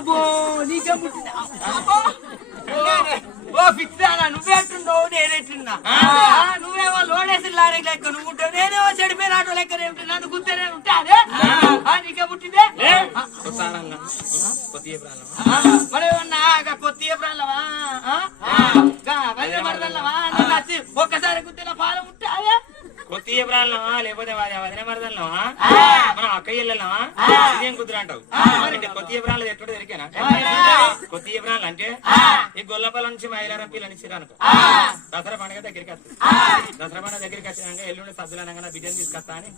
బాబో నీకే పుట్టిందా? అబ్బో. ఓ పిచ్చిదానా నువ్వేంటున్నావు నేనేంటున్నా నువ్వేమో లోడేసి లారీ లెక్క నువ్వు ఉంటావు నేనేమో చెడిపోయిన ఆటో లెక్క ఉంటా. నన్ను గుర్తేనే ఉంటానే నీకే పుట్టిందే? మరేమన్నా కొత్త ప్రాణలవా మరదల్లవా నన్ను వచ్చి ఒక్కసారి గుర్తిన పాలు ఉంటాయా కొత్త ప్రాణమా? లేకపోతే వాది వదిన మరదలమా మనం అక్క ఇళ్ళమా ఇదేం కుదురు అంటావు అంటే కొత్త ప్రాణాలు ఎక్కడ దొరికేనా? కొత్త ప్రాణాలు అంటే ఈ గొల్లపల్ల నుంచి మైలారం పిల్లని అనుకో. దసరా పండుగ దగ్గరికి వస్తుంది దసరా పండుగ దగ్గరికి వచ్చినాక ఎల్లుండి సద్దులనగా బిడ్డను తీసుకొస్తా అని.